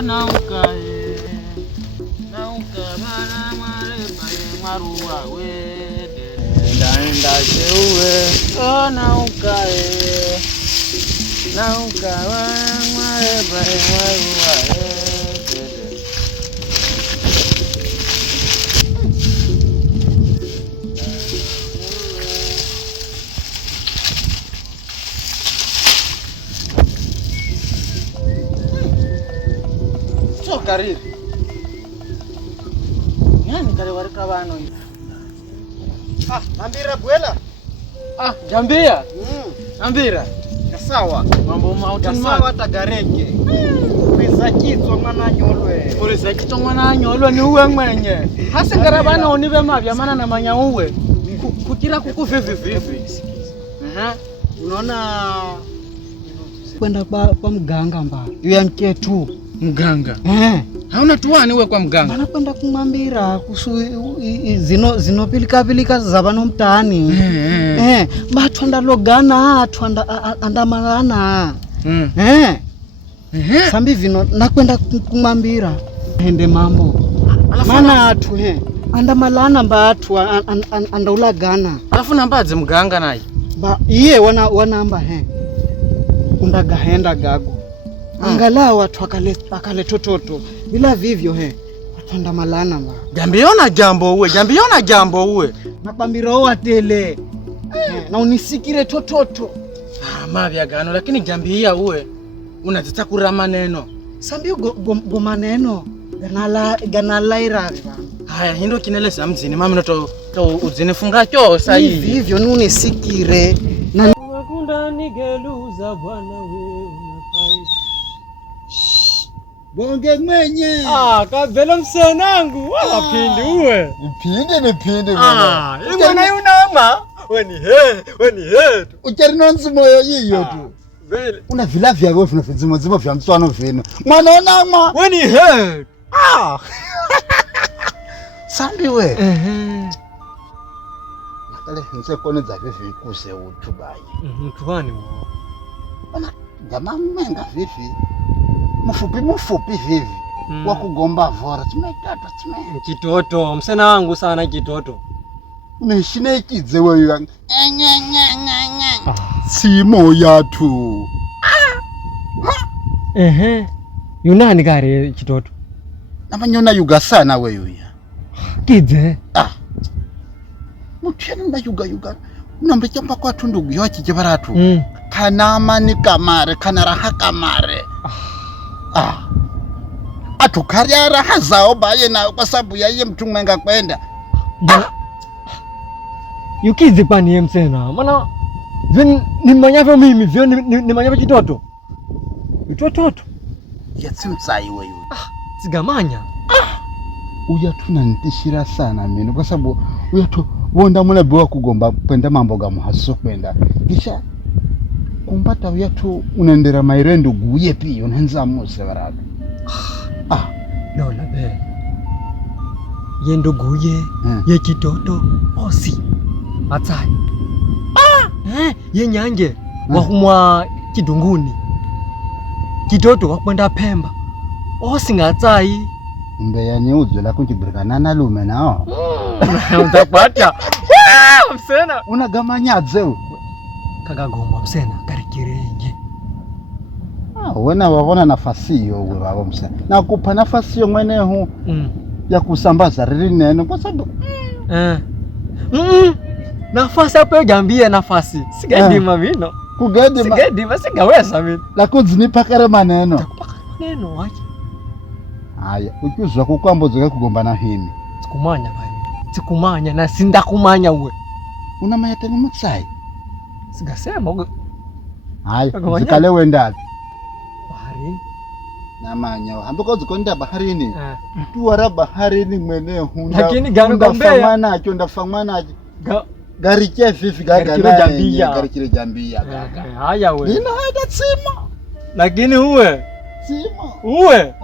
bana mare baye maruwa we ndanda sewe nauka bana mare baye maruwa Karir. Nani kare warika bano hivi? Ambira bwela. Jambia. Ambira. Kasawa. Mambo mautan ma. Kasawa tagareke. Pesa kitso mwana nyolwe. Pesa kitso mwana nyolwe ni uwe mwenye. Hasa kare bano onibe mabya mana na manya uwe. Kukira kuku vivi. Unaona kwenda kwa mganga mba. Yeye mketu. Mganga. Hauna tuwani uwe kwa mganga. Bana kwenda kumwambira kusu zino pilika za bano mtaani. Bathu andalogana, andamalana. Sambi vino nakwenda kumwambira ende mambo. Mana atu andamalana bathu andaulagana. Alafu nambaze mganga naye. Iye wanamba undagahenda gago. Angalau watu akale tototo bila vivyo watu andamalana mba. Jambiona jambo uwe. Nakwambira watele. Na unisikire tototo. Mabya gano lakini jambia uwe unataka kurama neno. Sambi go maneno ganalaira. Haya hindo kinelesa mzini mami to uzinifunga chosa hii. Vivyo ni unisikire. Na wakunda nigeluza bwana wewe unafai. Bonge mwenye. Kabela msanangu. Wala pindi uwe. Nipinde mwana. Mwana yunama. Weni he. Ucherino nzimoyo yiyo tu. Vele. Una vila vya wewe vina zimo vya mswano vino. Mwana onama. Weni he. Sambi we. Nakale nse kone za vivi kuse utubayi. Mtuwani mwa. Ona jamaa mmenga vivi. Mufupi vivi. Wakugomba vora. Tumetata. Kitoto. Msena wangu sana kitoto. Uneshine ikidze wewe. Simo yatu. Yunani kare kitoto. Namanyona yuga sana wewe. Kidze. Mutshena na yuga. Unambechamba kwa tundugu yochi chibaratu. Kanama ni kamare, kanaraha kamare. Atukari raha zao baye na kwa sababu ya yeye mtu mwenga kwenda. Yukizi pani yemsena. Mana ni manyavyo mimi, vyo ni manyavyo kitoto. Kitoto. Yatsimtsai wewe. Sigamanya. Uyatuna nitishira sana mimi kwa sababu uyatu wonda muna biwa kugomba kwenda mambo gamu haso kwenda. Kisha kumpata uyatu unaendera mairendo guye pia unaanza mose baraka. Lola be. Yendo guye ye kitoto osi. Atsai. Ye nyange wakumwa kidunguni. Kitoto wakwenda Pemba. Osi ngatsai. Mbeya nyeuzo la kunjibirikana na lume nao. Utapata. Msena. Unagamanya dzeu. Kagagomba msena karikirenje. Wena waona nafasi hiyo wewe baba msena. Nakupa nafasi hiyo mwenehu ya kusambaza rili neno kwa sababu nafasi hapo jambia nafasi. Sigadima mino. Kugadima. Sigadima sigaweza mimi. La kunzinipa kare maneno. Takupaka maneno waje. Haya, ukizwa kukwamboza kugombana himi. Sikumanya bani. Sikumanya na sindakumanya uwe. Una mayatani mutsai. Sigasema uwe. Haya, zikale wenda. Baharini. Namanya. Ambako zikonda baharini. Tuwara baharini mwene hunda. Lakini gano gombea. Ndafamana aje. Gari chefifi gari jambia. Haya we. Nina hada tsima. Lakini uwe. Tsima. Uwe.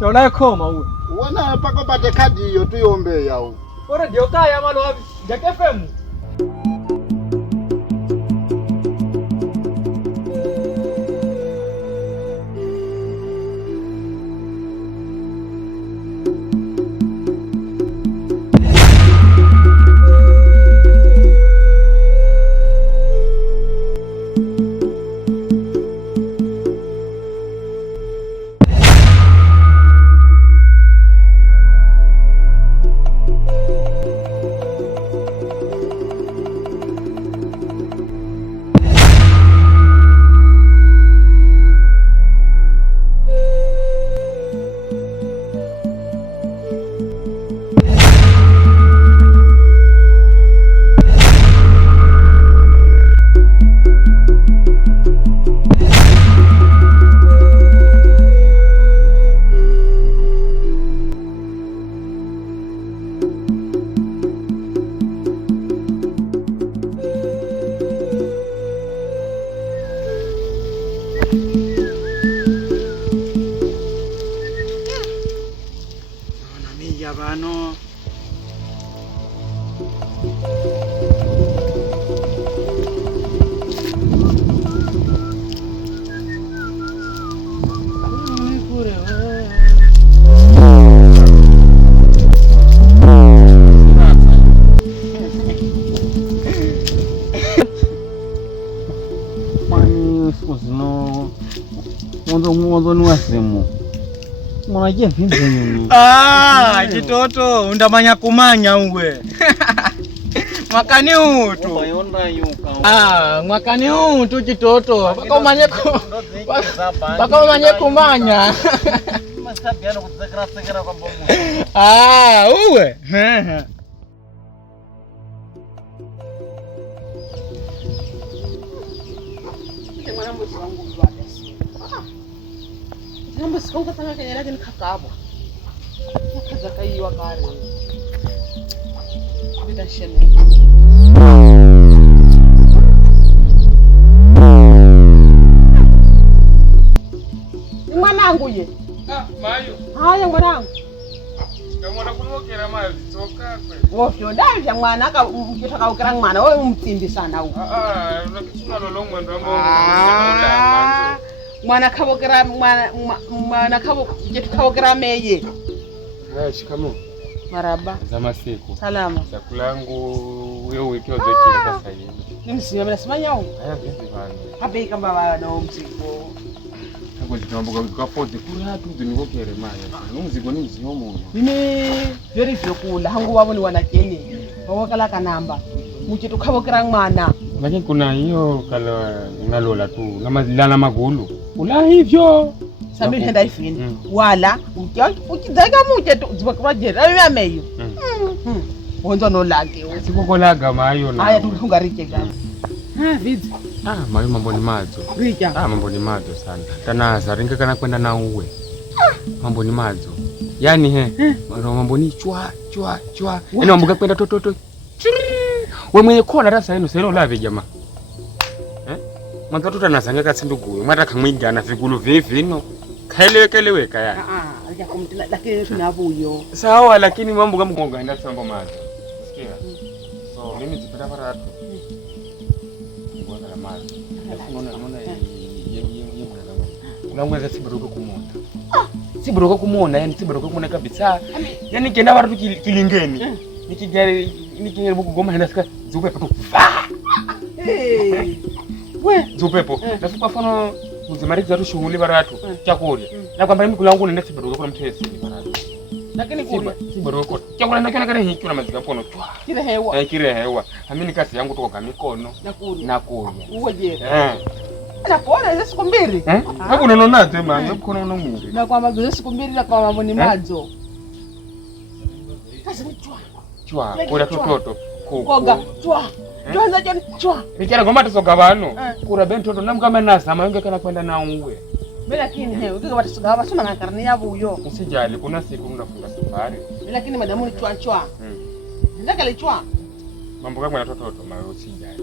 Tona koma uwe. Wana pako bate kadi hiyo tuyombe yao. Ora ndio kaya malo wapi? Jake FM. bano. Mwanzo ni wasimu. Mwanajia vipi nini? Kitoto undamanya kumanya uwe. Mwakani huu tu. Mwakani huu tu kitoto. Baka umanye kumanya. Uwe. Namba sikonga tanga kwenye lakini kakabo. Kaza kai wakare. Bila shene. Mwanangu ye. Mayo. Haya mwanangu. Kamona kunokera mayo toka kwe. Wofyo davya mwana aka mkitaka ukira mwana wewe umtindi sana huko. Unakituna lolongwe ndo Mwana kabokera mwana kabokera meye. Shikamoo. Maraba. Za masiku. Salama. Chakula yangu wewe ukiwa zekira sasa hivi. Nimsimama nasimanya huko. Haya vipi bana? Habe kamba bana mzigo. Hapo zitambuka kwa podi kula tu zinokere maya. Umzigo ni mzigo muno. Mimi very vyokula hangu wabo ni wanakeni. Wawakala kanamba. Muchitu kabokera mwana. Lakini kuna hiyo kala ngalola tu na mazilana magulu. Kula hivyo. Sambil henda ifini. Wala ukidaga muchitu zibakwa jera ameyo. Wonzo no lage. Sikokolaga mayo na. Haya tungarike gani. Vipi? Mayo mambo ni mazo. Rika. Mambo ni mazo sana. Tanaza ringa kana kwenda na uwe. Mambo ni mazo. Yaani mambo ni chwa. Yaani mambo kwenda tototo. Wewe mwenye kona rasa yenu sero lave jamaa. Mwanzo tutanasanga katsindugu. Mwata kamwiga na vigulu vivino. Kaeleweka yani. Alijakumtila lakini tunavuyo. Sawa lakini mambo kama ngoga enda sambo mazo. Sikia. So mimi zipata para tu. Ngoga la mazo. Unaona yeye unaweza siburuka kumuona. Siburuka kumuona yani siburuka kumuona kabisa. Yani kenda watu kilingeni. Nikijaribu kugoma henda sika zupepo tu. We zupepo. Na kwa mfano mzimariza tu shughuli baratu chakula. Na kwamba mimi kulangu nenda siburuka kuna mtesi baratu. Lakini kule siburuka. Chakula nakana kana hiki na maziga pono. Kile hewa. Kile hewa. Amini kasi yangu toka mikono. Nakuja. Uwe je. Na kuona hizo siku mbili. Hapo unaona tena hapo kuna mwili. Na kwamba hizo siku mbili na kwa mambo ni mazo. Kazi ni chwa kura tototo koga chwa Joza jani chwa nikiana ngoma tusoga bano kura bentoto namkama nasa mayonge kana kwenda na uwe lakini hewe kika batasoga hapa sema na karne yabo huyo usijali kuna siku mnafunga safari lakini madamu ni chwa ndaka le chwa mambo kama na tototo mayo usijali